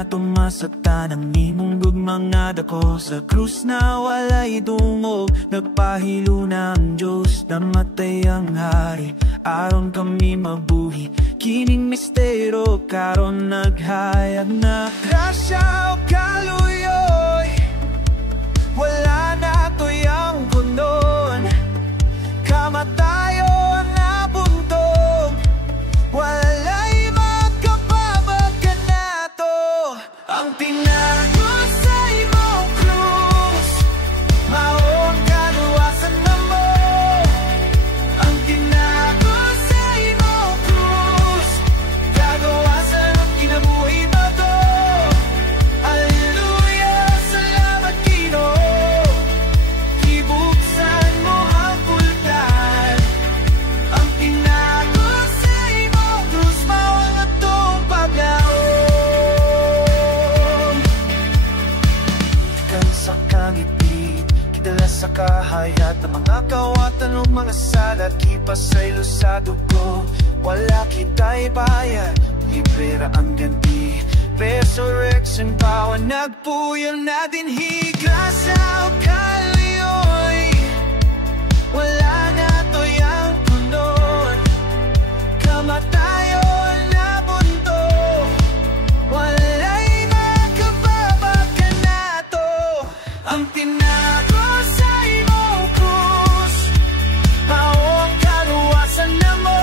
na tumasakta ng nimong gugmang dako sa krus na walay dungog. Nagpahilo na ang Diyos, namatay ang hari aron kami mabuhi. Kining mistero karon naghayag na grasya o kaluyoy. Wala na to'y punon, kamatayon na buntog. Walay makapabag ka na to. Ang tinagos sa imong krus, maong kaluwasan na mo. Ang tinagos sa imong krus, kagawasan ang kinabuhi mo to. Alleluia, salamat Ginoo. Ibuksan mo ang pultan. Ang tinagos sa imong krus, maong atong paglaom. Kan sa kangiti, kidala sa kahayat ng mga kawatan ng mga salat, ipasaylo sa dugo. Wala kita'y bayad, libera ang ganti. Resurrection power, nagpuyol na dinhi. Grasa o kaluyoy, wala na to'y ang punon, kamatayon na bundo. Walay makapabag ka na to. Ang tinagos sa imong krus, maong kaluwasan na mo.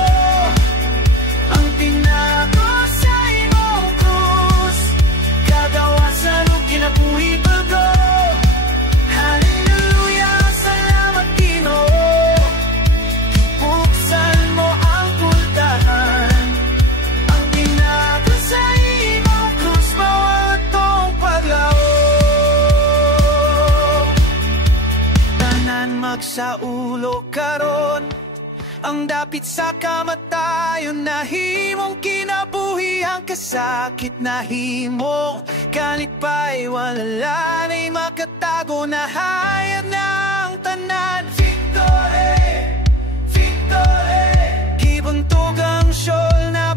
Ang tinagos sa imong krus, kagawasan ang kinabuhi bago. Hallelujah, salamat Ginoo. Buksan mo ang pultahan. Ang tinagos sa imong krus, maong atong paglaom. Tanan magsaulo karon, ang dapit sa kamatayon. Nahimong kinabuhi ang kasakit na himo. Kalipay wala na'y makatago, nahayag na ang tanan. Victory, victory, gibuntog ang syol na